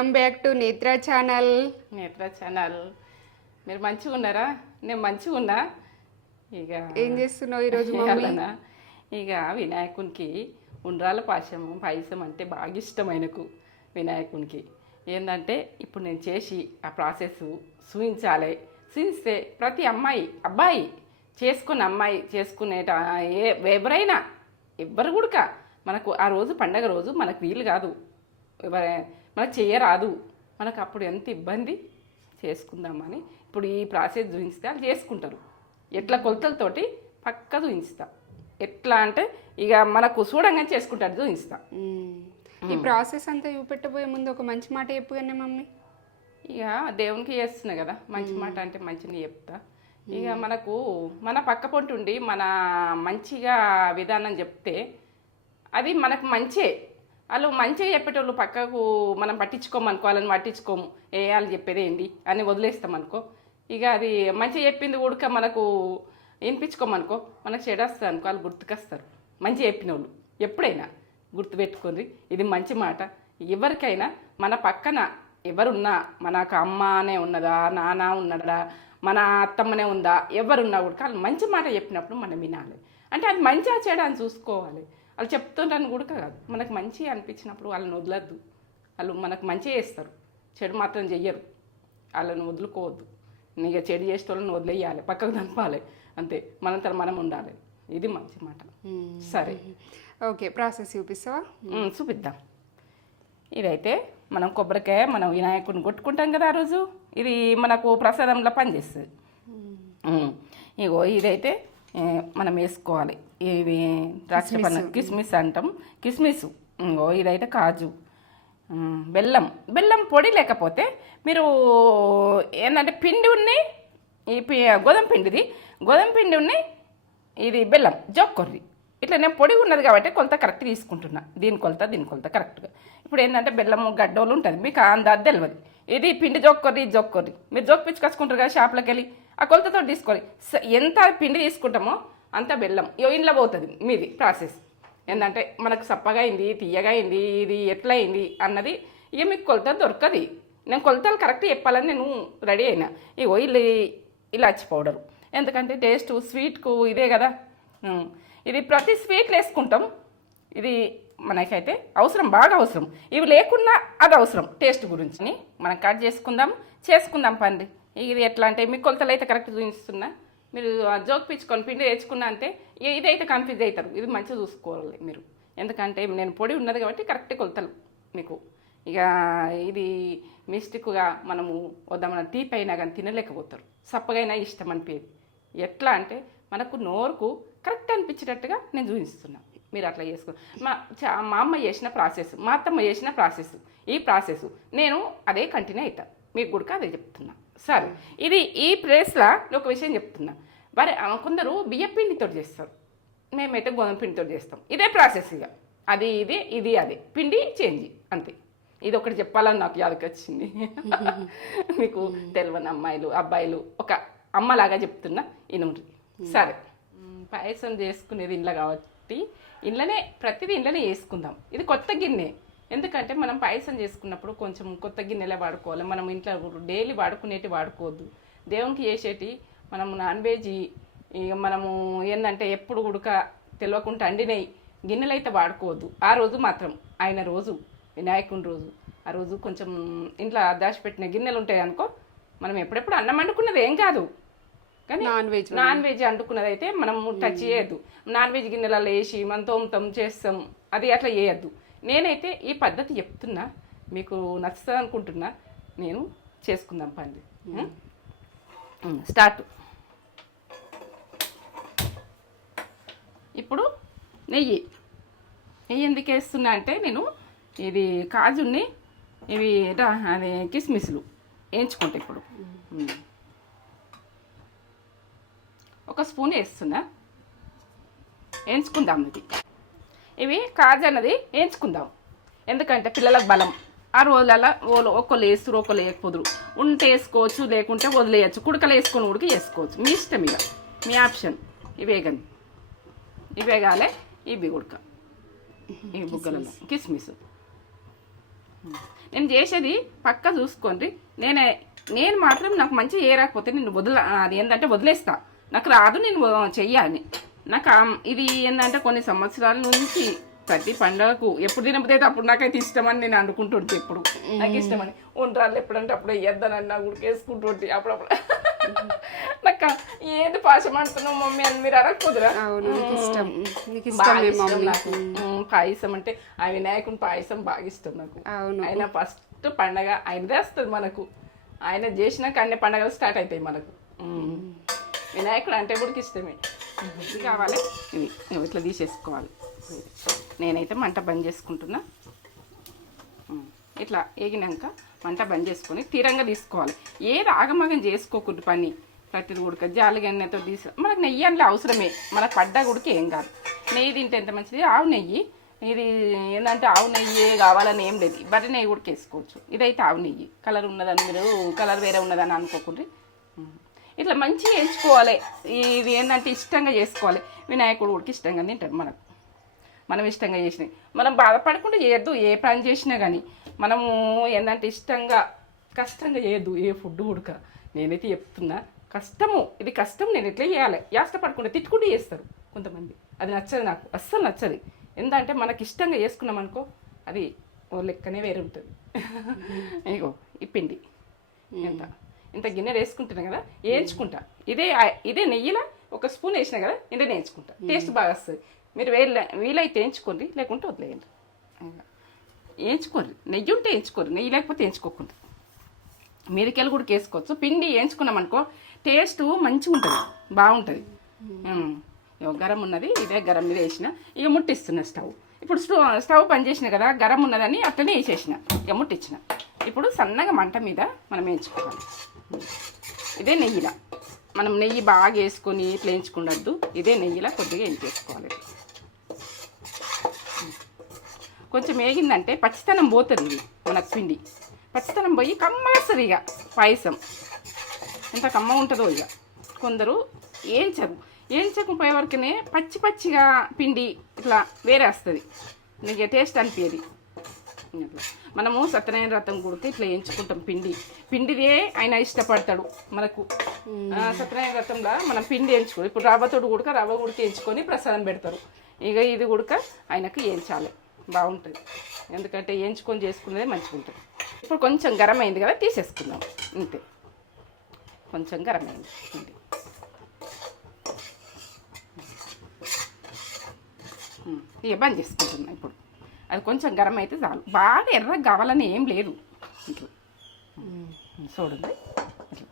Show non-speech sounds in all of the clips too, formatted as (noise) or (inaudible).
Welcome back to Netra channel Netra channel. మీరు మంచిగా ఉన్నారా? నేను మంచిగా ఉన్నా. ఇక ఏం చేస్తున్నావు ఈరోజు ఇక వినాయకునికి ఉండ్రాల పాశం పాయసం అంటే బాగా ఇష్టం ఆయనకు వినాయకునికి. ఏంటంటే ఇప్పుడు నేను చేసి ఆ ప్రాసెస్ చూపించాలి చూపిస్తే ప్రతి అమ్మాయి అబ్బాయి చేసుకున్న అమ్మాయి చేసుకునేట ఏ ఎవరైనా ఎవ్వరు కూడా మనకు ఆ రోజు పండగ రోజు మనకు వీలు కాదు. ఎవరే మనకు చేయరాదు. మనకు అప్పుడు ఎంత ఇబ్బంది చేసుకుందామని. ఇప్పుడు ఈ ప్రాసెస్ చూపిస్తే వాళ్ళు చేసుకుంటారు. ఎట్లా కొలతలతోటి పక్క చూపిస్తా. ఎట్లా అంటే ఇక మనకు చూడంగానే చేసుకుంటారు చూపిస్తా. ఈ ప్రాసెస్ అంతా చూపెట్టబోయే ముందు ఒక మంచి మాట చెప్పుగానే మమ్మీ? ఇక దేవునికి చేస్తున్నా కదా. మంచి మాట అంటే మంచిని చెప్తా. ఇక మనకు మన పక్క పొంటి ఉండి మన మంచిగా విధానం చెప్తే అది మనకు మంచే. వాళ్ళు మంచిగా చెప్పేటోళ్ళు పక్కకు మనం పట్టించుకోమనుకో వాళ్ళని పట్టించుకోము. ఏ వాళ్ళు చెప్పేది ఏంటి అని వదిలేస్తాం అనుకో. ఇక అది మంచిగా చెప్పింది ఉడక మనకు వినిపించుకోమనుకో మనకు చెడేస్తుంది అనుకో వాళ్ళు గుర్తుకొస్తారు. మంచి చెప్పిన వాళ్ళు ఎప్పుడైనా గుర్తుపెట్టుకోండి. ఇది మంచి మాట. ఎవరికైనా మన పక్కన ఎవరున్నా మనకు అమ్మ అనే ఉన్నదా నాన్న ఉన్నదా మన అత్తమ్మనే ఉందా ఎవరున్నా కూడా వాళ్ళు మంచి మాట చెప్పినప్పుడు మనం వినాలి. అంటే అది మంచిగా చేయడానికి చూసుకోవాలి. వాళ్ళు చెప్తుంటాను కూడా కాదు. మనకు మంచి అనిపించినప్పుడు వాళ్ళని వదలద్దు. వాళ్ళు మనకు మంచి చేస్తారు. చెడు మాత్రం చెయ్యరు. వాళ్ళని వదులుకోవద్దు. ఇక చెడు చేసే వాళ్ళని వదిలేయాలి. పక్కకు దంపాలి. అంతే. మనంతరం మనం ఉండాలి. ఇది మంచి మాట. సరే. ఓకే. ప్రాసెస్ చూపిస్తావా? చూపిద్దాం. ఇదైతే మనం కొబ్బరికాయ మనం వినాయకుడిని కొట్టుకుంటాం కదా ఆ రోజు. ఇది మనకు ప్రసాదంలో పనిచేస్తుంది. ఇగో ఇదైతే మనం వేసుకోవాలి. ఇవి ద్రాక్ష పండు కిస్మిస్ అంటాం. కిస్మిస్. ఇంగో ఇదైతే కాజు. బెల్లం. బెల్లం పొడి లేకపోతే మీరు ఏంటంటే పిండి ఉన్ని ఈ పి- గోధుమ పిండిది. గోధుమ పిండి ఉన్ని ఇది బెల్లం జొక్కొర్రి ఇట్లా నేను పొడి ఉన్నది కాబట్టి కొలత కరెక్ట్ తీసుకుంటున్నా. దీని కొలత దీని కొలత కరెక్ట్గా. ఇప్పుడు ఏంటంటే బెల్లం గడ్డోలు ఉంటుంది. మీకు అందాది తెలియదు ఇది పిండి జొక్కొర్రి జొక్కొర్రి మీరు జొక్కించుకొచ్చుకుంటారు కదా షాప్లోకి వెళ్ళి ఆ కొలతతో తీసుకోవాలి. ఎంత పిండి తీసుకుంటామో అంత బెల్లం. ఇంట్లో పోతుంది మీది ప్రాసెస్. ఏంటంటే మనకు సప్పగా అయింది తీయగా అయింది ఇది ఎట్లా అయింది అన్నది ఇక మీకు కొలత దొరకది. నేను కొలతలు కరెక్ట్ చెప్పాలని నేను రెడీ అయినా. ఇగో ఇల్లు ఇలాచి పౌడరు. ఎందుకంటే టేస్ట్ స్వీట్కు ఇదే కదా. ఇది ప్రతి స్వీట్లు వేసుకుంటాం. ఇది మనకైతే అవసరం బాగా అవసరం. ఇవి లేకున్నా అది అవసరం టేస్ట్ గురించి. మనం కట్ చేసుకుందాం చేసుకుందాం పండి. ఇది ఎట్లా అంటే మీ కొలతలు అయితే కరెక్ట్ చూపిస్తున్నా. మీరు జోక్ పిచ్చుకొని పిండి తెచ్చుకున్నా అంటే ఇదైతే కన్ఫ్యూజ్ అవుతారు. ఇది మంచిగా చూసుకోవాలి మీరు. ఎందుకంటే నేను పొడి ఉన్నది కాబట్టి కరెక్ట్ కొలతలు మీకు. ఇక ఇది మిస్టిక్గా మనము వద్దామన్న తీపి అయినా కానీ తినలేకపోతారు. సప్పగైనా ఇష్టం అనిపించేది ఎట్లా అంటే మనకు నోరుకు కరెక్ట్ అనిపించేటట్టుగా నేను చూపిస్తున్నా. మీరు అట్లా చేసుకో. మా మా అమ్మ చేసిన ప్రాసెస్ మా అత్తమ్మ చేసిన ప్రాసెస్ ఈ ప్రాసెస్ నేను అదే కంటిన్యూ అవుతాను మీకు కూడా అదే చెప్తున్నా. సరే ఇది ఈ ప్లేస్లో ఒక విషయం చెప్తున్నా. మరి కొందరు బియ్యం పిండితో చేస్తారు. మేమైతే గోధుమ పిండితో చేస్తాం. ఇదే ప్రాసెస్ ఇక. అది ఇది ఇది అదే. పిండి చేంజ్ అంతే. ఇది ఒకటి చెప్పాలని నాకు యాదకి వచ్చింది. (laughs) మీకు తెలియని అమ్మాయిలు అబ్బాయిలు ఒక అమ్మలాగా చెప్తున్నా ఇనుమురి సరే. పాయసం చేసుకునేది ఇంట్లో కాబట్టి ఇంట్లోనే ప్రతిదీ ఇంట్లోనే చేసుకుందాం. ఇది కొత్త గిన్నె. ఎందుకంటే మనం పాయసం చేసుకున్నప్పుడు కొంచెం కొత్త గిన్నెలే వాడుకోవాలి. మనం ఇంట్లో డైలీ వాడుకునేటి వాడుకోవద్దు. దేవునికి చేసేటి మనం నాన్ వెజ్ ఇక మనము ఏంటంటే ఎప్పుడు ఉడక తెలియకుండా అండినవి గిన్నెలు అయితే వాడుకోవద్దు. ఆ రోజు మాత్రం ఆయన రోజు వినాయకుని రోజు. ఆ రోజు కొంచెం ఇంట్లో దాచిపెట్టిన గిన్నెలు ఉంటాయి అనుకో మనం ఎప్పుడెప్పుడు అన్నం వండుకున్నది ఏం కాదు. కానీ నాన్ వెజ్ నాన్ వెజ్ అంటుకున్నది అయితే మనం టచ్ చేయొద్దు. నాన్ వెజ్ గిన్నెలలో వేసి మనం తోముతాం చేస్తాం అది అట్లా చేయొద్దు. నేనైతే ఈ పద్ధతి చెప్తున్నా మీకు నచ్చుతుంది అనుకుంటున్నా నేను చేసుకుందాం పని. స్టార్ట్. ఇప్పుడు నెయ్యి. నెయ్యి ఎందుకు వేస్తున్నా అంటే నేను ఇది కాజుని ఇవి రా- అది కిస్మిస్లు వేయించుకుంటా ఇప్పుడు. ఒక స్పూన్ వేస్తున్నా. వేయించుకుందాం ఇది. ఇవి కాజు అన్నది వేయించుకుందాం. ఎందుకంటే పిల్లలకు బలం. ఆ రోజులలో ఓలో ఒకళ్ళు వేస్తారు ఒకళ్ళు వేయకపోదురు. ఉంటే వేసుకోవచ్చు లేకుంటే వదిలేయచ్చు. కుడకలు వేసుకొని ఉడికి వేసుకోవచ్చు మీ ఇష్టం ఇక. మీ ఆప్షన్. ఇవే కానీ ఇవే కాలే ఇవి ఉడక. ఈ బుగ్గలలో కిస్మిస్ నేను చేసేది పక్క చూసుకోండి. నేనే నేను మాత్రం నాకు మంచిగా ఏ రాకపోతే నేను వదిల అది ఏంటంటే వదిలేస్తా. నాకు రాదు నేను చెయ్యాలి. నాకు ఇది ఏంటంటే కొన్ని సంవత్సరాల నుంచి ప్రతి పండగకు ఎప్పుడు తినకపోతే అప్పుడు నాకైతే ఇష్టమని నేను అనుకుంటుంటే ఎప్పుడు. నాకు ఇష్టమని. ఉండ్రాళ్ళు ఎప్పుడంటే అప్పుడు వేద్దానని నాకు ఉడికేసుకుంటుంటే అప్పుడప్పుడు (laughs) నాకు ఏది పాశం అంటున్నావు మమ్మీ అని మీరు అనకపోదురా నీకు ఇష్టం. ఇష్టం పాయసం అంటే ఆ వినాయకుని పాయసం బాగా ఇష్టం నాకు. అవును. ఆయన ఫస్ట్ పండగ ఆయనదే వస్తుంది మనకు. ఆయన చేసినాక అన్ని పండగలు స్టార్ట్ అవుతాయి మనకు. వినాయకుడు అంటే కూడా ఇష్టమే. కావాలి. ఇవి ఇట్లా తీసేసుకోవాలి. నేనైతే మంట బంద్ చేసుకుంటున్నా. ఇట్లా ఏగినాక మంట బంద్ చేసుకొని తీరంగా తీసుకోవాలి. ఏది ఆగమగం చేసుకోకూడదు పని. ప్రతిది ఉడక జాలిగన్నెతో తీసు మనకు నెయ్యి అందులో అవసరమే. మనకు పడ్డా గుడికి ఏం కాదు. నెయ్యి తింటే ఎంత మంచిది? ఆవు నెయ్యి. ఇది ఏంటంటే ఆవు నెయ్యి కావాలని ఏం లేదు. బర్రె నెయ్యి కూడా వేసుకోవచ్చు ఇదైతే ఆవు నెయ్యి. కలర్ ఉన్నదని మీరు కలర్ వేరే ఉన్నదని అనుకోకుండా. ఇట్లా మంచిగా ఎంచుకోవాలి. ఇది ఏంటంటే ఇష్టంగా చేసుకోవాలి. వినాయకుడు కూడా ఇష్టంగా తింటాడు మనకు. మనం ఇష్టంగా చేసినవి. మనం బాధపడకుండా చేయొద్దు ఏ పని చేసినా కానీ మనము ఏంటంటే ఇష్టంగా కష్టంగా చేయొద్దు ఏ ఫుడ్ ఉడక. నేనైతే చెప్తున్నా కష్టము ఇది కష్టం నేను ఎట్లా చేయాలి? యాష్టపడకుండా తిట్టుకుంటూ చేస్తారు కొంతమంది. అది నచ్చదు నాకు అస్సలు నచ్చదు. ఎందుకంటే మనకి ఇష్టంగా చేసుకున్నాం అనుకో అది ఓ లెక్కనే వేరే ఉంటుంది (laughs) ఇగో ఈ పిండి. ఎంత? ఇంత గిన్నె వేసుకుంటున్నా కదా వేయించుకుంటా. ఇదే ఇదే నెయ్యిలో ఒక స్పూన్ వేసినా కదా ఇంత వేయించుకుంటా. టేస్ట్ బాగా వస్తుంది. మీరు వేలు వీలైతే వేయించుకోండి లేకుంటే వదిలేయండి. వేయించుకోరు నెయ్యి ఉంటే వేయించుకోరు నెయ్యి లేకపోతే వేయించుకోకుండా. మీరికెళ్ళి కూడా వేసుకోవచ్చు. పిండి వేయించుకున్నాం అనుకో టేస్ట్ మంచిగా ఉంటుంది బాగుంటుంది. గరం ఉన్నది ఇదే గరం మీద వేసిన. ఇక ముట్టిస్తున్నా స్టవ్. ఇప్పుడు స్టవ్ స్టవ్ బంద్ చేసిన కదా గరం ఉన్నదని అట్లనే వేసేసిన. ఇక ముట్టించిన ఇప్పుడు సన్నగా మంట మీద మనం వేయించుకోవాలి. ఇదే నెయ్యిలా. మనం నెయ్యి బాగా వేసుకొని ఇట్లా ఇదే నెయ్యిలా కొద్దిగా వేయించేసుకోవాలి. కొంచెం వేగిందంటే పచ్చితనం పోతుంది ఇది మనకు పిండి. పచ్చితనం పోయి కమ్మగా వస్తుంది ఇక పాయసం. ఎంత కమ్మ ఉంటుందో ఇక. కొందరు ఏంచరు ఏంచకపోయే వరకునే పచ్చి పచ్చిగా పిండి ఇట్లా వేరే వస్తుంది నీకు టేస్ట్ అనిపించేది ఇట్లా మనము సత్యనారాయణ రథం కొడితే ఇట్లా ఎంచుకుంటాం పిండి. పిండిదే ఆయన ఇష్టపడతాడు మనకు. సత్యనారాయణ రథంలో మనం పిండి ఎంచుకో ఇప్పుడు రవ్వతోడు ఉడక రవ్వ ఉడికి ఎంచుకొని ప్రసాదం పెడతారు. ఇక ఇది ఉడక ఆయనకు ఏంచాలి బాగుంటుంది. ఎందుకంటే ఎంచుకొని చేసుకునేది మంచిగా ఉంటుంది ఇప్పుడు కొంచెం గరం అయింది కదా తీసేసుకుందాం. అంతే కొంచెం గరం అయింది ఇక బంద్ చేసుకుంటున్నా ఇప్పుడు. అది కొంచెం గరం అయితే చాలు. బాగా ఎర్రగా కావాలని ఏం లేదు. ఇట్లా. చూడండి. ఇట్లా.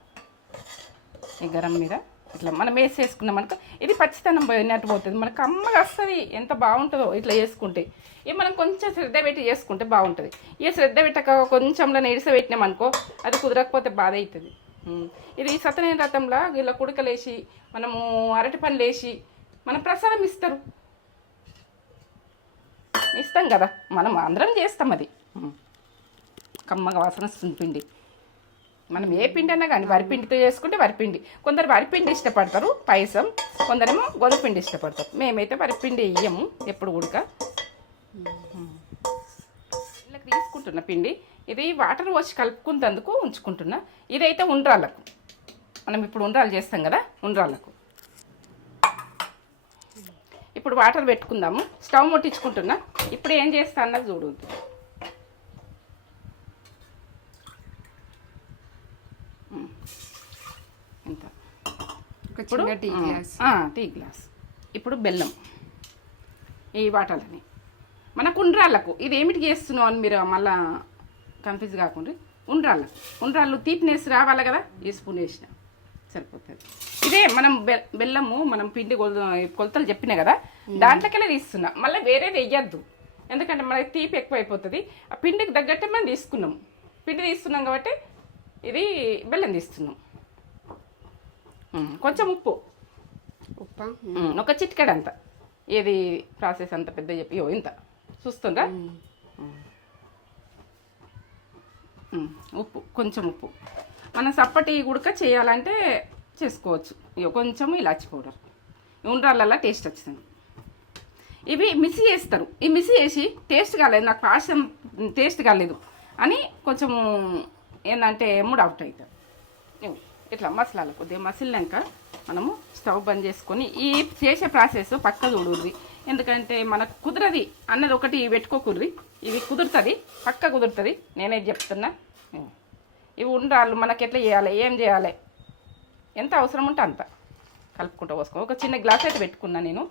ఈ గరం మీద ఇట్లా మనం వేసేసుకున్నాం అనుకో ఇది పచ్చితనం పోయినట్టు పోతుంది. మనకు అమ్మగా వస్తుంది ఎంత బాగుంటుందో ఇట్లా చేసుకుంటే. ఇక మనం కొంచెం శ్రద్ధ పెట్టి చేసుకుంటే బాగుంటుంది. ఇక శ్రద్ధ పెట్టక కొంచెంలో నీడిస పెట్టినాం అనుకో అది కుదరకపోతే బాధ అవుతుంది. ఇది సత్యనారాయణ రథంలో ఇలా కుడకలేసి మనము అరటి పళ్ళు వేసి మన ప్రసాదం ఇస్తారు. ఇస్తాం కదా. మనం అందరం చేస్తాం అది. కమ్మగా వాసన వస్తుంది పిండి. మనం ఏ పిండి అన్నా కానీ వరిపిండితో చేసుకుంటే వరిపిండి కొందరు వరిపిండి ఇష్టపడతారు పాయసం. కొందరేమో గోధుమపిండి ఇష్టపడతారు. మేమైతే వరిపిండి వేయము ఎప్పుడు ఉడక. ఇళ్ళకి తీసుకుంటున్న పిండి. ఇది వాటర్ వచ్చి కలుపుకున్నందుకు ఉంచుకుంటున్నా. ఇదైతే ఉండ్రాళ్ళకు. మనం ఇప్పుడు ఉండ్రాలు చేస్తాం కదా ఉండ్రాళ్ళకు. ఇప్పుడు వాటర్ పెట్టుకుందాము. స్టవ్ ముట్టించుకుంటున్నా. ఇప్పుడు ఏం చేస్తా అన్నది చూడు. ఇంత టీ గ్లాస్. Tea glass. ఇప్పుడు బెల్లం. ఈ వాటర్లని. మనకు ఉండ్రాళ్ళకు ఇది ఏమిటి చేస్తున్నావు అని మీరు మళ్ళా కన్ఫ్యూజ్ కాకుండా ఉండ్రాళ్ళకు. ఉండ్రాళ్ళు తీపినేసి రావాలి కదా? ఈ స్పూన్ వేసిన. సరిపోతుంది. ఇదే మనం బెల్లము మనం పిండి కొల- కొలతలు చెప్పినా కదా? దాంట్లోకెళ్ళే తీస్తున్నా. మళ్ళీ వేరేది వెయ్యొద్దు ఎందుకంటే మనకి తీపి ఎక్కువ అయిపోతుంది ఆ పిండికి తగ్గట్టే మనం తీసుకున్నాం. పిండి తీస్తున్నాం కాబట్టి ఇది బెల్లం తీస్తున్నాం కొంచెం ఉప్పు. ఉప్ప? ఒక చిటికెడు అంత ఏది ప్రాసెస్ అంత పెద్ద చెప్పి ఇంత. ఉమ్, ఉప్పు కొంచెం ఉప్పు. మనం సప్పటి ఉడక చేయాలంటే చేసుకోవచ్చు. ఇగో కొంచెం ఇలాచి పౌడర్. ఉండ్రాలల్లా టేస్ట్ వచ్చింది. ఇవి మిసి చేస్తారు. ఈ మిసి చేసి టేస్ట్ కాలేదు. నాకు పాశం టేస్ట్ కాలేదు అని కొంచెం ఏంటంటే మూడ్ అవుట్ అవుతుంది ఇట్లా మసలాలు కొద్దిగా మసిలినాక మనము స్టవ్ బంద్ చేసుకొని ఈ చేసే ప్రాసెస్ పక్క చూడుర్రి ఎందుకంటే మనకు కుదరది అన్నది ఒకటి పెట్టుకోకుర్రి ఇవి కుదురుతుంది పక్క కుదురుతుంది. నేనే చెప్తున్నా. ఇవి ఉండాలి. మనకి ఎట్లా చేయాలి? ఏం చేయాలి? ఎంత అవసరం ఉంటే అంత కలుపుకుంటూ పోసుకో. ఒక చిన్న గ్లాస్ అయితే పెట్టుకున్నా నేను.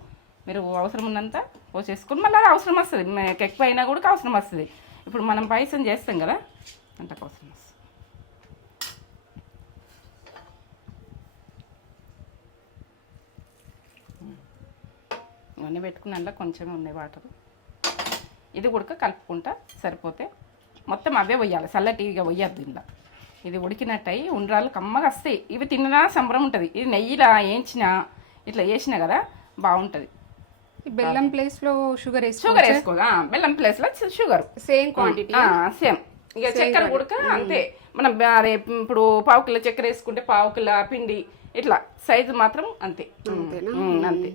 మీరు అవసరం ఉన్నంత పోసేసుకుని మళ్ళీ అది అవసరం వస్తుంది. ఎక్కువ అయినా కూడా అవసరం వస్తుంది. ఇప్పుడు మనం పాయసం చేస్తాం కదా అంతకు అవసరం వస్తుంది. ఇవన్నీ పెట్టుకున్నా కొంచెం ఉన్నాయి వాటర్. ఇది ఉడక కలుపుకుంటా సరిపోతే మొత్తం అవే పోయాలి. చల్లటిగా పోయద్దు ఇంట్లో. ఇది ఉడికినట్టయి ఉండ్రాలు కమ్మగా వస్తాయి. ఇవి తిన్నా సంబరం ఉంటుంది. ఇది నెయ్యిలా వేయించినా ఇట్లా వేసినా కదా బాగుంటుంది. బెల్లం ప్లేస్లో షుగర్ షుగర్ వేసుకోదా బెల్లం ప్లేస్లో షుగర్. సేమ్ క్వాంటిటీ సేమ్ ఇక చక్కెర ఉడక అంతే. మనం అదే ఇప్పుడు పావు కిలో చక్కెర వేసుకుంటే పావు కిలో పిండి ఇట్లా. సైజు మాత్రం అంతే. ఉమ్, అంతే.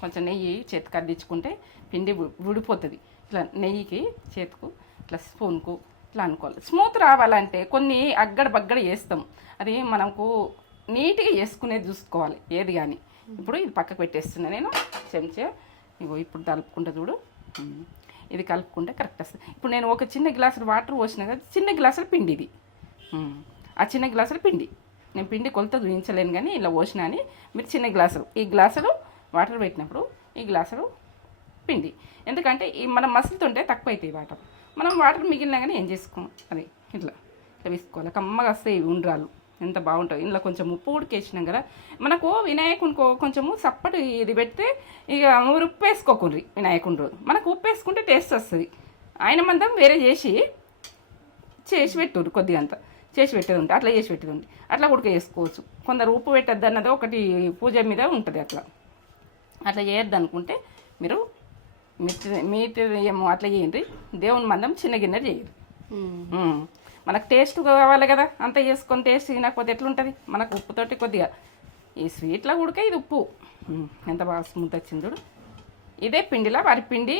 కొంచెం నెయ్యి చేతికి అద్దించుకుంటే పిండి ఉడిపోతుంది ఇట్లా నెయ్యికి చేతికు ఇట్లా స్పూన్కు ఇట్లా అనుకోవాలి. స్మూత్ రావాలంటే కొన్ని అగ్గడ బగ్గడ వేస్తాం. అది మనకు నీట్గా వేసుకునేది చూసుకోవాలి. ఏది కానీ ఇప్పుడు ఇది పక్కకు పెట్టేస్తున్నా నేను. చెంచా. ఇగో ఇప్పుడు కలుపుకుంటా చూడు. ఇది కలుపుకుంటే కరెక్ట్ వస్తుంది. ఇప్పుడు నేను ఒక చిన్న గ్లాసులు వాటర్ పోసిన కదా చిన్న గ్లాసుల పిండి ఇది. ఆ చిన్న గ్లాసుల పిండి. నేను పిండి కొలత చూపించలేను కానీ ఇలా పోసిన అని మీరు చిన్న గ్లాసులు ఈ గ్లాసులు వాటర్ పెట్టినప్పుడు ఈ గ్లాసులు పిండి. ఎందుకంటే ఈ మనం మసులుతుంటే తక్కువ అవుతాయి వాటర్. మనం వాటర్ మిగిలినా కానీ ఏం చేసుకోం? అది ఇట్లా. ఇట్లా వేసుకోవాలి. కమ్మగా వస్తాయి ఉండ్రాలు ఎంత బాగుంటుంది. ఇందులో కొంచెం ఉప్పు ఉడికేసినాం కదా. మనకు వినాయకునికో కొంచెము సప్పటి ఇది పెడితే ఇక మీరు ఉప్పు వేసుకోకుండ్రి వినాయకుని రోజు మనకు ఉప్పు వేసుకుంటే టేస్ట్ వస్తుంది. ఆయన మందం వేరే చేసి చేసి పెట్టుర్రు కొద్దిగా అంత. చేసి పెట్టేది ఉంటే అట్లా చేసి పెట్టేది ఉంటే. అట్లా ఉడక చేసుకోవచ్చు కొందరు ఉప్పు పెట్టద్దు అన్నది ఒకటి పూజ మీద ఉంటుంది అట్లా. అట్లా చేయొద్దు అనుకుంటే మీరు మితి మీటి ఏమో అట్లా చేయండి. దేవుని మందం చిన్న గిన్నె చేయరు. మనకు టేస్ట్ కావాలి కదా. అంత చేసుకొని టేస్ట్ తినకపోతే ఎట్లుంటుంది? మనకు ఉప్పుతోటి కొద్దిగా. ఈ స్వీట్లో ఉడక ఇది ఉప్పు. ఎంత బాగా స్మూత్ వచ్చింది చూడు. ఇదే పిండిలా వరి పిండి.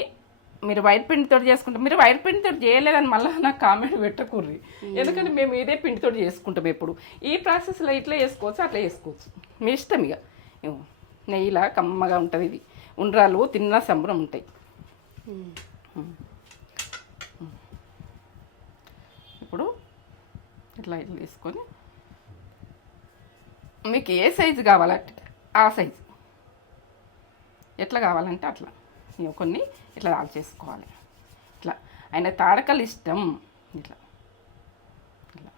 మీరు వైట్ పిండితో చేసుకుంటాం మీరు వైట్ పిండితో చేయలేదని మళ్ళీ నాకు కామెంట్ పెట్టకూర్రి. ఎందుకంటే మేము ఇదే పిండితో చేసుకుంటాం ఎప్పుడు. ఈ ప్రాసెస్లో ఇట్లా చేసుకోవచ్చు అట్లా చేసుకోవచ్చు. మీ ఇష్టం ఇక. నెయ్యిలా కమ్మగా ఉంటుంది ఇది. ఉండ్రాలు తిన్న సంబరం ఉంటాయి. ఇప్పుడు ఇట్లా ఇట్లా తీసుకొని మీకు ఏ సైజు కావాలంటే ఆ సైజు. ఎట్లా కావాలంటే అట్లా. కొన్ని ఇట్లా దాల్ చేసుకోవాలి. ఇట్లా. ఆయన తాడకలు ఇష్టం. ఇట్లా. ఇట్లా.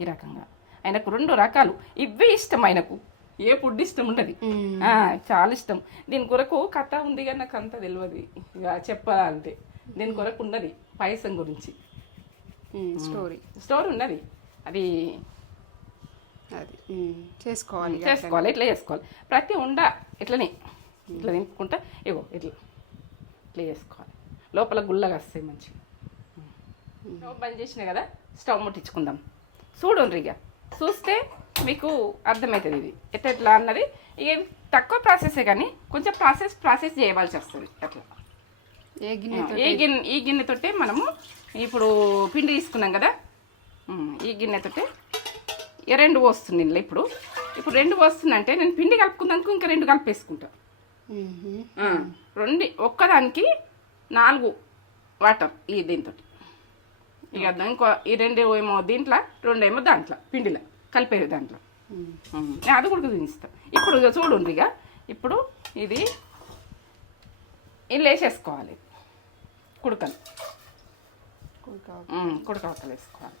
ఈ రకంగా. ఆయనకు రెండు రకాలు. ఇవే ఇష్టం ఆయనకు. ఏ ఫుడ్ ఇష్టం ఉండదు. చాలా ఇష్టం. దీని కొరకు కథ ఉంది కానీ నాకు అంత తెలియదు ఇక చెప్పాలంటే. దీని కొరకు ఉన్నది పాయసం గురించి. స్టోరీ. స్టోర్ ఉన్నది. అది అది చేసుకోవాలి. చేసుకోవాలి ఇట్లా చేసుకోవాలి. ప్రతి ఉండ ఇట్లనే ఇట్లా నింపుకుంటా ఇగో ఇట్లా ఇట్లా చేసుకోవాలి. లోపల గుల్లగా వస్తాయి మంచిగా. స్టవ్ బంద్ చేసిన కదా స్టవ్ ముట్టించుకుందాం. చూడండి ఇక చూస్తే మీకు అర్థమవుతుంది ఇది. ఎట్లా ఎట్లా అన్నది. ఇక ఇది తక్కువ ప్రాసెసే కానీ కొంచెం ప్రాసెస్ ప్రాసెస్ చేయవలసి వస్తుంది. అట్లా. ఏ గిన్నె ఈ గిన్నె ఈ గిన్నెతోటే మనము ఇప్పుడు పిండి తీసుకున్నాం కదా? ఈ గిన్నెతోటే రెండు పోస్తుంది ఇందులో ఇప్పుడు. ఇప్పుడు రెండు పోస్తున్నా అంటే నేను పిండి కలుపుకున్నాక ఇంకా రెండు కలిపేసుకుంటా. రెండు ఒక్కదానికి నాలుగు వాటర్ ఈ దీంతో ఇక ఇంకో ఈ రెండు ఏమో దీంట్లో రెండు ఏమో దాంట్లో పిండిలో కలిపేది దాంట్లో. అది కూడా చూపిస్తా ఇప్పుడు చూడండి ఇక ఇప్పుడు ఇది ఇల్లు వేసేసుకోవాలి ఉమ్, కుడకవతలు వేసుకోవాలి.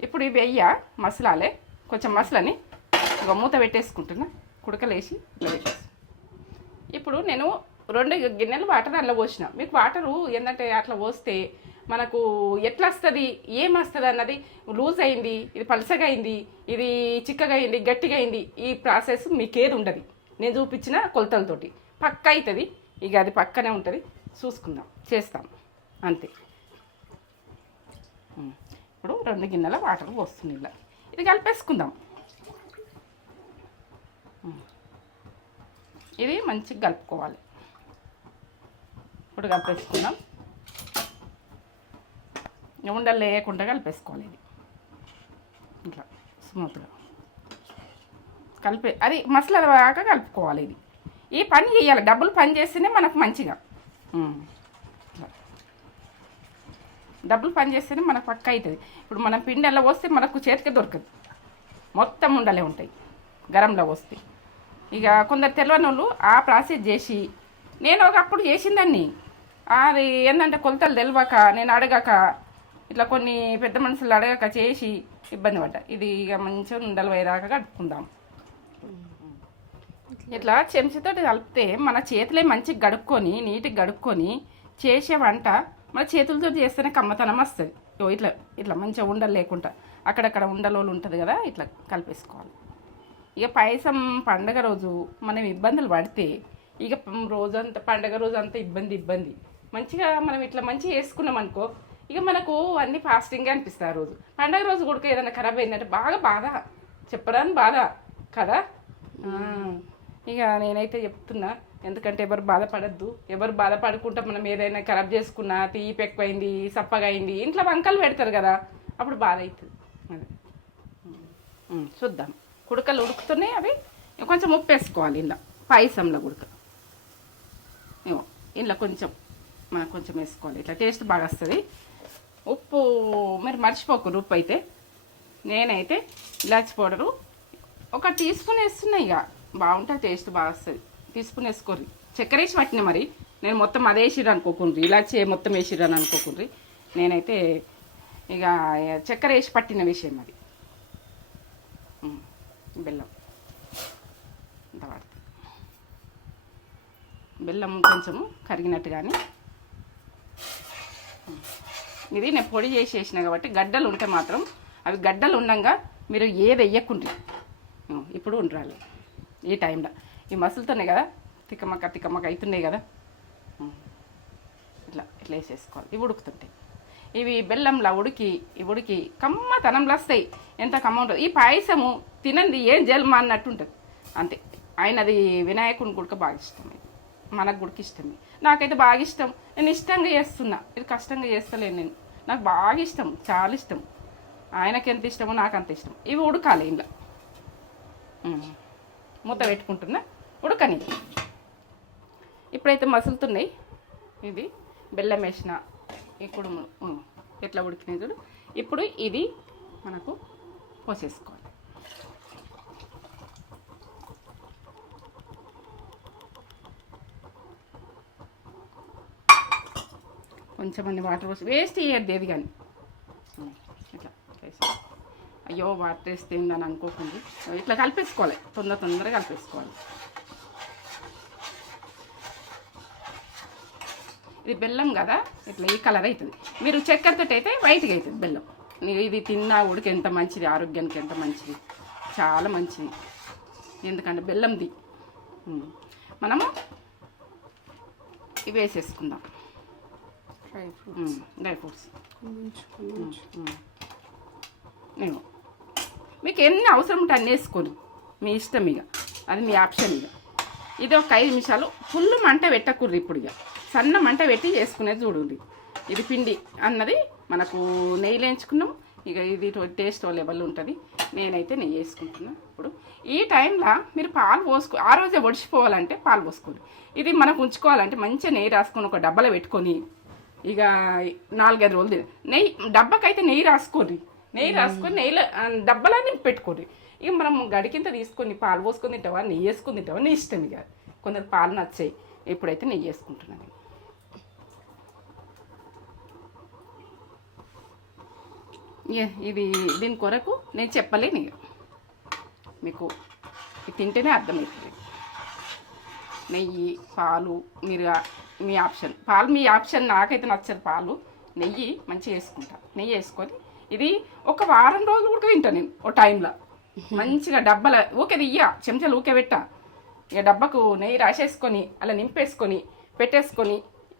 ఇప్పుడు ఇవి వెయ్య మసలాలే కొంచెం మసలని ఒక మూత పెట్టేసుకుంటున్నా. కుడకలు వేసి ఇట్లా పెట్టేసి ఇప్పుడు నేను రెండు గిన్నెలు వాటర్ అట్లా పోసిన. మీకు వాటరు ఏంటంటే అట్లా పోస్తే మనకు ఎట్లా వస్తుంది ఏం వస్తుంది అన్నది లూజ్ అయింది ఇది పలసగా అయింది ఇది చిక్కగా అయింది గట్టిగా అయింది ఈ ప్రాసెస్ మీకేది ఉండదు నేను చూపించిన కొలతలతోటి. పక్క అవుతుంది ఇక అది పక్కనే ఉంటుంది. చూసుకుందాం. చేస్తాం. అంతే. ఇప్పుడు రెండు గిన్నెల వాటర్ పోస్తుంది ఇలా. ఇది కలిపేసుకుందాం. ఇది మంచిగా కలుపుకోవాలి. ఇప్పుడు కలిపేసుకుందాం. ఉండలు లేకుండా కలిపేసుకోవాలి ఇది. ఇట్లా స్మూత్గా కలిపే అది మసాలా దాకా కలుపుకోవాలి ఇది. ఈ పని చేయాలి. డబ్బులు పని చేస్తేనే మనకు మంచిగా. డబ్బులు పని చేస్తేనే మనకు పక్క అవుతుంది. ఇప్పుడు మనం పిండి పోస్తే మనకు చేతికి దొరకదు. మొత్తం ఉండలే ఉంటాయి. గరంలో పోస్తే. ఇక కొందరు తెలియని వాళ్ళు ఆ ప్రాసెస్ చేసి. నేను ఒకప్పుడు చేసిందాన్ని. అది ఏంటంటే కొలతలు తెలియక నేను అడగక ఇట్లా కొన్ని పెద్ద మనుషులు అడగక చేసి ఇబ్బంది పడ్డా. ఇది ఇక మంచిగా ఉండలు పోయేదాకా కడుక్కుందాం ఇట్లా చెంచాతోటి కలిపితే మన చేతులే మంచిగా గడుక్కొని నీట్గా గడుక్కొని చేసే వంట మన చేతులతో చేస్తేనే కమ్మతనం వస్తుంది. ఇట్లా ఇట్లా మంచిగా ఉండలు లేకుండా. అక్కడక్కడ ఉండలోలు ఉంటుంది కదా ఇట్లా కలిపేసుకోవాలి. ఇక పాయసం పండగ రోజు మనం ఇబ్బందులు పడితే ఇక రోజంతా పండగ రోజు అంతా ఇబ్బంది ఇబ్బంది. మంచిగా మనం ఇట్లా మంచిగా వేసుకున్నాం అనుకో ఇక మనకు అన్నీ ఫాస్టింగ్గా అనిపిస్తాయి ఆ రోజు. పండగ రోజు కూడా ఏదైనా ఖరాబ్ అయిందంటే బాగా బాధ. చెప్పడానికి బాధ కదా? ఇక నేనైతే చెప్తున్నా ఎందుకంటే ఎవరు బాధపడద్దు. ఎవరు బాధపడకుండా మనం ఏదైనా ఖరాబ్ చేసుకున్నా తీపి ఎక్కువైంది సప్పగా అయింది ఇంట్లో వంకలు పెడతారు కదా అప్పుడు బాధ అవుతుంది అదే. చూద్దాం. కుడకలు ఉడుకుతున్నాయి అవి. కొంచెం ఉప్పు వేసుకోవాలి ఇంట్లో పాయసంలో కుడక. ఏమో ఇంట్లో కొంచెం మనం కొంచెం వేసుకోవాలి. ఇట్లా టేస్ట్ బాగా వస్తుంది. ఉప్పు మీరు మర్చిపోకరు ఉప్పు అయితే నేనైతే ఇలాచి పౌడరు ఒక టీ స్పూన్ వేస్తున్నాయి ఇక బాగుంటుంది టేస్ట్ బాగా వస్తుంది. తీసుకుని వేసుకోర్రి. చక్కెర వేసి పట్టిన మరి నేను మొత్తం అదే వేసిర్రు అనుకోకుండ్రి. ఇలాచి మొత్తం వేసిర్రు అనుకోకుండ్రి. నేనైతే ఇక చక్కెర వేసి పట్టిన విషయం అది. బెల్లం. ఇంత పడుతుంది బెల్లం కొంచెము కరిగినట్టు కానీ ఇది నేను పొడి చేసి వేసిన కాబట్టి గడ్డలు ఉంటే మాత్రం అవి గడ్డలు ఉండగా మీరు ఏది వెయ్యకుండ్రి ఇప్పుడు ఉండాలి ఈ టైంలో. ఈ మసులుతోనే కదా? తిక్కమక్క తిక్కమక్క అవుతున్నాయి కదా? ఇట్లా ఇట్లా వేసేసుకోవాలి. ఇవి ఉడుకుతుంటాయి ఇవి బెల్లంలా ఉడికి ఇవి ఉడికి కమ్మతనంలో వస్తాయి ఎంత కమ్మ ఉంటుంది. ఈ పాయసము తినంది ఏం జల్మ అన్నట్టు ఉంటుంది. అంతే. ఆయనది వినాయకుని గుడిక బాగా ఇష్టం ఇది మనకు గుడికి ఇష్టమే. నాకైతే బాగా ఇష్టం. నేను ఇష్టంగా చేస్తున్నా. ఇది కష్టంగా చేస్తలేను నేను. నాకు బాగా ఇష్టం. చాలా ఇష్టం. ఆయనకి ఎంత ఇష్టమో నాకు అంత ఇష్టం. ఇవి ఉడకాలి ఇంట్లో. మూత పెట్టుకుంటున్నా. ఉడకని ఇప్పుడైతే మసులుతున్నాయి. ఇది బెల్లం వేసిన ఇప్పుడు ఎట్లా ఉడికినాయి చూడు. ఇప్పుడు ఇది మనకు పోసేసుకోవాలి. కొంచెం అన్ని వాటర్ పోసి వేస్ట్ చేయద్దు ఏది కానీ. అయ్యో వాటర్ వేస్తే ఏందని అనుకోకుండా. ఇట్లా కలిపేసుకోవాలి. తొందర తొందరగా కలిపేసుకోవాలి. ఇది బెల్లం కదా? ఇట్లా ఈ కలర్ అవుతుంది మీరు చక్కెరతో అయితే వైట్గా అవుతుంది బెల్లం. ఇది తిన్నా ఉడికి ఎంత మంచిది ఆరోగ్యానికి ఎంత మంచిది. చాలా మంచిది. ఎందుకంటే బెల్లంది. మనము ఇవి వేసేసుకుందాం. Dry fruits. డ్రై ఫ్రూట్స్ నేను మీకు ఎన్ని అవసరం ఉంటే అన్ని వేసుకోరు మీ ఇష్టం ఇక. అది మీ ఆప్షన్ ఇక. ఇది ఒక ఐదు నిమిషాలు. ఫుల్ మంట పెట్టకూడదు ఇప్పుడు ఇక. సన్న మంట పెట్టి చేసుకునేది చూడండి. ఇది పిండి అన్నది మనకు నెయ్యి వేయించుకున్నాం ఇక ఇది టేస్ట్ లెవెల్ ఉంటుంది. నేనైతే నెయ్యి వేసుకుంటున్నాను ఇప్పుడు ఈ టైంలో మీరు పాలు పోసుకో ఆ రోజే ఒడిచిపోవాలంటే పాలు పోసుకోండి. ఇది మనకు ఉంచుకోవాలంటే మంచిగా నెయ్యి రాసుకొని ఒక డబ్బాలో పెట్టుకొని ఇక నాలుగైదు రోజులు నెయ్యి డబ్బాకైతే నెయ్యి రాసుకోండి. నెయ్యి రాసుకొని నెయ్యిలో ఆ, డబ్బాలో నింపి పెట్టుకోండి. ఇక మనం గడికింత తీసుకొని పాలు పోసుకొని తింటావా నెయ్యి వేసుకొని తింటావా? నీ ఇష్టం ఇక. కొందరు పాలు నచ్చాయి ఇప్పుడైతే నెయ్యి వేసుకుంటున్నాను ఇది దీని కొరకు నేను చెప్పలేను ఇక. మీకు ఇది తింటేనే అర్థమవుతుంది. నెయ్యి పాలు మీరు మీ ఆప్షన్. పాలు మీ ఆప్షన్ నాకైతే నచ్చదు పాలు. నెయ్యి మంచిగా వేసుకుంటా. నెయ్యి వేసుకొని ఇది ఒక వారం రోజులు కూడా తింటా నేను ఓ టైంలో మంచిగా డబ్బాల ఊకే ఇయ్య చెంచాలు ఊకే పెట్టా. ఇక డబ్బాకు నెయ్యి రాసేసుకొని అలా నింపేసుకొని పెట్టేసుకొని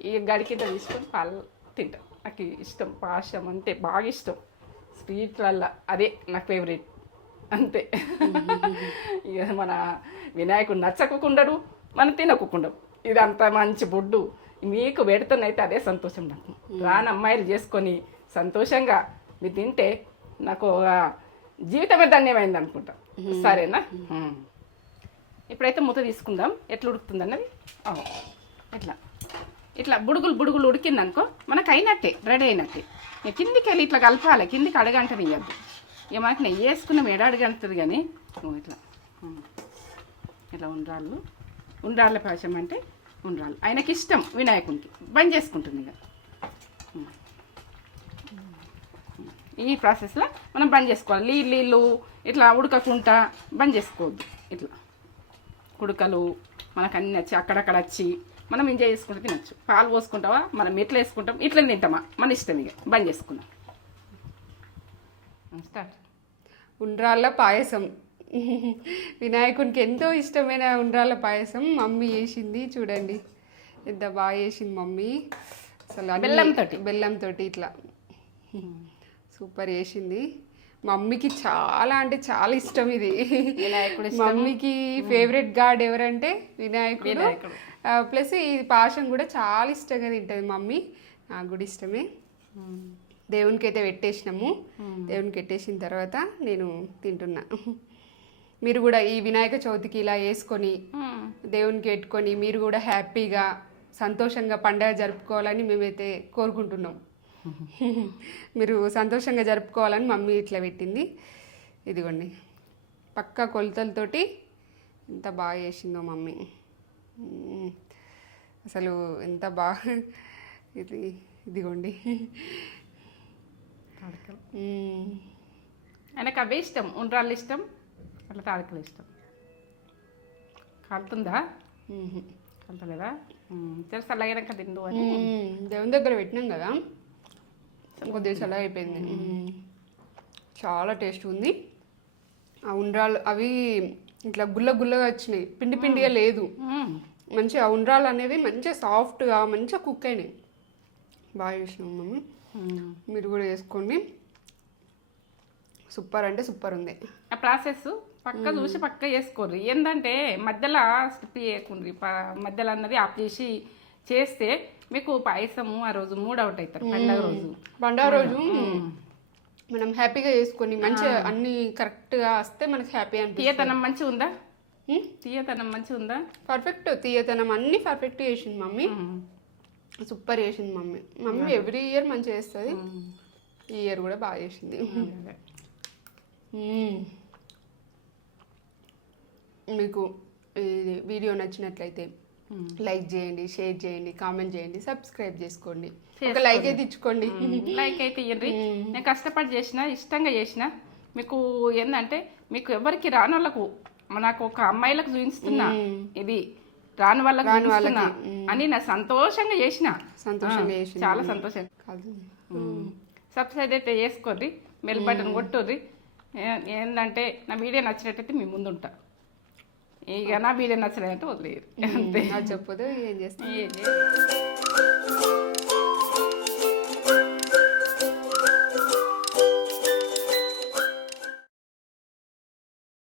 ఈ గడికింత తీసుకొని పాలు తింటా. నాకు ఇష్టం పాశం అంటే బాగా ఇష్టం. స్వీట్లల్లో అదే నా ఫేవరెట్ అంతే. ఇక మన వినాయకుడు నచ్చకుండడు మనం తినకుండడు ఇది అంత మంచి బొడ్డు. మీకు పెడుతున్నైతే అదే సంతోషం నాకు. రాని అమ్మాయిలు చేసుకొని సంతోషంగా మీరు తింటే నాకు ఒక జీవితమే ధన్యమైంది అనుకుంటా. సరేనా. ఇప్పుడైతే మూత తీసుకుందాం. ఎట్లా ఉడుకుతుంది అన్నది ఇట్లా. ఇట్లా బుడుగులు బుడుగులు ఉడికింది అనుకో మనకు అయినట్టే రెడీ అయినట్టే. కిందికి వెళ్ళి ఇట్లా కలపాలి. కిందికి అడగంటది ఇవ్వద్దు ఇక మనకి నెయ్యి వేసుకున్నాం ఎడ అడగంటుంది కానీ. ఇట్లా. ఇట్లా ఉండ్రాళ్ళు. ఉండ్రాళ్ళ పాయసం అంటే ఉండ్రాళ్ళు. ఆయనకి ఇష్టం వినాయకునికి. బంద్ చేసుకుంటుంది ఇక. ఈ ప్రాసెస్లో మనం బంద్ చేసుకోవాలి. నీళ్ళు నీళ్ళు ఇట్లా ఉడకకుండా బంద్ చేసుకోవద్దు. ఇట్లా. కుడకలు మనకు అన్ని వచ్చి అక్కడక్కడ వచ్చి మనం ఎంజాయ్ చేసుకుంటూ తినచ్చు. పాలు పోసుకుంటావా? మనం ఎట్లా వేసుకుంటాం. ఇట్లా తింటామా? మన ఇష్టం ఇక. బంద్ చేసుకున్నాం స్టార్ట్ ఉండ్రాళ్ళ పాయసం. వినాయకునికి ఎంతో ఇష్టమైన ఉండ్రాళ్ళ పాయసం మమ్మీ చేసింది. చూడండి. ఎంత బాగా చేసింది మమ్మీ. అసలు బెల్లంతోటి. బెల్లంతోటి ఇట్లా. సూపర్ చేసింది. మమ్మీకి చాలా అంటే చాలా ఇష్టం ఇది. వినాయకుడు మమ్మీకి ఫేవరెట్ గాడ్ ఎవరంటే వినాయకుడు. ప్లస్ ఈ పాశం కూడా చాలా ఇష్టంగా తింటుంది మమ్మీ. నాకు కూడా ఇష్టమే. దేవునికి అయితే పెట్టేసినాము. దేవునికి పెట్టేసిన తర్వాత నేను తింటున్నా. మీరు కూడా ఈ వినాయక చవితికి ఇలా వేసుకొని దేవునికి పెట్టుకొని మీరు కూడా హ్యాపీగా సంతోషంగా పండగ జరుపుకోవాలని మేమైతే కోరుకుంటున్నాం. (laughs) మీరు సంతోషంగా జరుపుకోవాలని మమ్మీ ఇట్లా పెట్టింది. ఇదిగోండి. పక్కా కొలతలతోటి ఎంత బాగా చేసిందో మమ్మీ. మ్మ్. అసలు ఎంత బాగా (laughs) ఇది ఇదిగోండి. ఆయనకు అవే ఇష్టం. ఉండ్రాళ్ళు ఇష్టం అట్లా తాడకలు ఇష్టం. కాలుతుందా. కాలుతలేదా తెలుసు అలాగైనాక తిండు అని. దేవుని దగ్గర పెట్టినాం కదా. కొద్దిగా చల్ల అయిపోయింది. చాలా టేస్ట్ ఉంది. ఆ ఉండ్రాలు అవి ఇట్లా గుల్ల గుల్లగా వచ్చినాయి. పిండి పిండిగా లేదు. మంచిగా ఆ ఉండ్రాలు అనేవి మంచిగా సాఫ్ట్గా మంచిగా కుక్ అయినాయి. బాగా చేసినాం మమ్మీ మ్మ్. మీరు కూడా వేసుకోండి సూపర్ అంటే సూపర్ ఉంది. ఆ ప్రాసెస్ పక్క చూసి పక్క చేసుకోర్రి. ఏంటంటే మధ్యలో స్టిప్ చేయకుండ్రి. ప- మధ్యలో అన్నది ఆఫ్ చేసి చేస్తే మీకు పాయసము ఆ రోజు మూడ్ అవుట్ అవుతారు పండగ రోజు. పండుగ రోజు మనం హ్యాపీగా చేసుకొని మంచిగా అన్ని కరెక్ట్గా వస్తే మనకి హ్యాపీ అనిపిస్తుంది. తీయతనం మంచిగా ఉందా? తీయతనం మంచిగా ఉందా? పర్ఫెక్ట్ తీయతనం అన్ని పర్ఫెక్ట్ చేసింది మమ్మీ. మ్మ్. సూపర్ చేసింది మమ్మీ. మమ్మీ ఎవ్రీ ఇయర్ మంచిగా చేస్తుంది. ఈ ఇయర్ కూడా బాగా చేసింది. మీకు వీడియో నచ్చినట్లయితే లైక్ చేయండి షేర్ చేయండి కామెంట్ చేయండి సబ్స్క్రైబ్ చేసుకోండి. ఒక లైక్ అయితే ఇచ్చుకోండి లైక్ అయితే ఇయ్యండి. నేను కష్టపడి చేసిన ఇష్టంగా చేసిన మీకు ఏంటంటే మీకు ఎవరికి రాని వాళ్ళకు నాకు ఒక అమ్మాయిలకు చూపిస్తున్నా. ఇది రాని వాళ్ళకి చూపిస్తున్నా అని నా సంతోషంగా చేసిన. సంతోషంగా చాలా సంతోషం. కాదు. సబ్స్క్రైబ్ అయితే చేసుకోర్రి బెల్ బటన్ కొట్టుర్రి. ఏ- ఏందంటే నా వీడియో నచ్చినట్టయితే మీ ముందు ఉంటా ఇక నా వీడియో నచ్చలేదంటే వదిలేదు అంతే. చెప్పదు ఏం చేస్తాం ఏం చేయాలి?